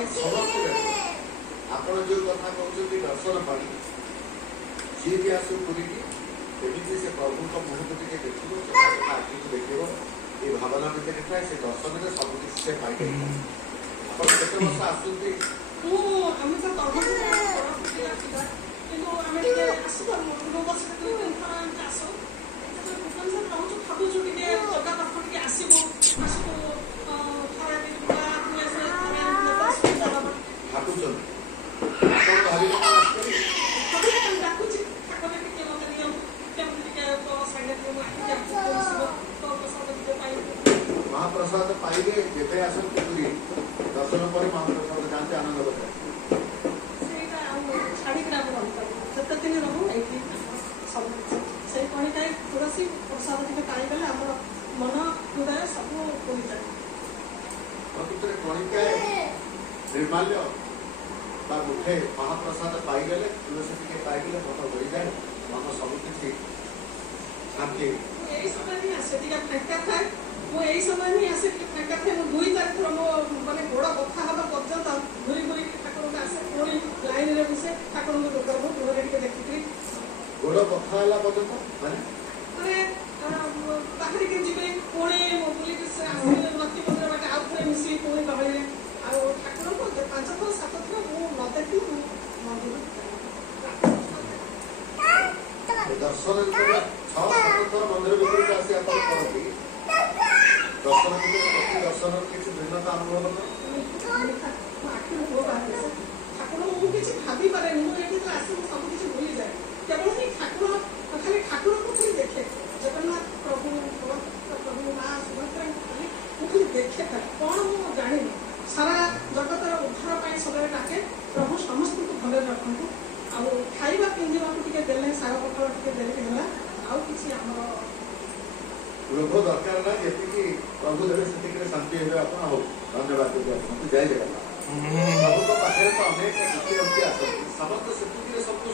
ଆପଣ ଯୋଉ କଥା କହୁଛନ୍ତି ଦର୍ଶନ ପାଣି ଯିଏ ବି ଆସୁ ପୁରୀକି ଏମିତି ସେ ପ୍ରଭୁଙ୍କ ମୁହଁକୁ ଟିକେ ଦେଖିବ, ଆଖିକୁ ଦେଖିବ, ଏ ଭାବନା ଭିତରେ ଥାଏ, ସେ ଦର୍ଶନରେ ସବୁ କିଛି ସେ ପାଇଯାଏ। ଆପଣ କେତେ ବର୍ଷ ଆସୁଛନ୍ତି? ଆମେ ତ କିନ୍ତୁ ଆମେ ଟିକେ ଆସିପାରୁନୁ, ବର୍ଷ ଆସୁ ଭୁବନେଶ୍ୱର ରହୁଛୁ, ଭାବୁଛୁ ଟିକେ ଜଗା ପାଖ ଟିକେ ଆସିବୁ ଡାକୁଛି ଠାକୁର ଟିକେ ମତେ ନିଅନ୍ତୁ, କେମିତି ଟିକେ ମହାପ୍ରସାଦ ପାଇଲେ ଯେବେ ଆସନ୍ତି ପୁରୀ ଦର୍ଶନ ପରେ ମହାପ୍ରସାଦ ଯାଆନ୍ତି ଆନନ୍ଦ କଥା ସେଇଟା ଆଉ ଛାଡ଼ିକିରି ଆମେ ରହିପାରିବୁ, ଯେତେ ଦିନ ରହୁ ଏଇଠି ସବୁ ସେଇ କଣିକାଏ ତୁଳସୀ ପ୍ରସାଦ ଟିକେ ପାଇଗଲେ ଆମର ମନ ହୃଦୟ ସବୁ ହୋଇଯାଏ। ପ୍ରକୃତରେ କଣିକାଏ ନିର୍ମାଲ୍ୟ ବା ମୁଠେ ମହାପ୍ରସାଦ ପାଇଗଲେ, ତୁଳସୀ ଟିକେ ପାଇଗଲେ ମନ ହୋଇଯାଏ, ମନ ସବୁ କିଛି ଶାନ୍ତି। ଏଇ ସମୟ ହିଁ ଆସେ ଟିକେ ଫାଙ୍କା ଥାଏ, ମୁଁ ଏଇ ସମୟ ହିଁ ଆସେ ଟିକେ ଫାଙ୍କା ଥାଏ। ମୁଁ 2 ତାରିଖର ମୋ ମାନେ ଗୋଡ଼ ବଥା ହେବା ପର୍ଯ୍ୟନ୍ତ ଘୁରି ଘୁରିକି ଠାକୁରଙ୍କୁ ଆସେ, ପୁଣି ଲାଇନରେ ବସେ ଠାକୁରଙ୍କ ଦୋକାନକୁ ଦୂରରେ ଟିକେ ଦେଖିକିରି। ଗୋଡ଼ ବଥା ହେଲା ପର୍ଯ୍ୟନ୍ତ ମାନେ ବାହାରିକି ଯିବେ, ପୁଣି ବୁଲିକି ଆସିବେ ଲକ୍ଷ୍ମୀ ମନ୍ଦିର ବାଟେ ଆଉ ଥରେ ମିଶିକି ପୁଣି ଗହଳିରେ ଆଉ ଠାକୁରଙ୍କୁ 5 ଥର 7 ଥର ମୁଁ ନ ଦେଖି ମୁଁ ମନ୍ଦିର ଦର୍ଶନ 6-7 ଥର ମନ୍ଦିର ଭିତରକୁ ଆସି ଆପଣ କରନ୍ତି, ଦର୍ଶନ ଭିତରେ ପ୍ରତି ଦର୍ଶନର କିଛି ଭିନ୍ନତା ଅନୁଭବ ଆଖିରୁ ପୁଅ ବାହାରେ ଠାକୁର ମୁଁ କିଛି ଭାବିପାରେନି, ମୁଁ ଏଠି ତ ଆସି ମୁଁ ସବୁ କିଛି ଭୁଲିଯାଏ, କେବଳ ହିଁ ଠାକୁର ଖାଲି ଠାକୁରଙ୍କୁ ଖାଲି ଦେଖେ, ଜଗନ୍ନାଥ ପ୍ରଭୁ ପ୍ରଭୁ ମା ସୁଭଦ୍ରାଙ୍କୁ ଖାଲି ମୁଁ ଖାଲି ଦେଖେ, କ'ଣ ମୁଁ ଜାଣିନି। ସାରା ଜଗତର ଉଦ୍ଧାର ପାଇଁ ସବୁବେଳେ ଡାକେ, ପ୍ରଭୁ ସମସ୍ତଙ୍କୁ ଭଲରେ ରଖନ୍ତୁ, ଆଉ ଖାଇବା ପିନ୍ଧିବାକୁ ଟିକେ ଦେଲେ, ଶାଗ ପଖାଳ ଟିକେ ଦେଲେ ହେଲା, ଆଉ କିଛି ଆମର ଲୋଭ ଦରକାର ନାହିଁ, ଯେତିକି ପ୍ରଭୁ ଦେବେ ସେତିକିରେ ଶାନ୍ତି ହେବେ ଆପଣ। ହଉ, ଧନ୍ୟବାଦ ଆପଣଙ୍କୁ, ଜୟ ଜଗନ୍ନାଥ। ପ୍ରଭୁଙ୍କ ପାଖରେ ତ ଅନେକ ଆସନ୍ତି, ସମସ୍ତେ ସେତିକିରେ ସବୁ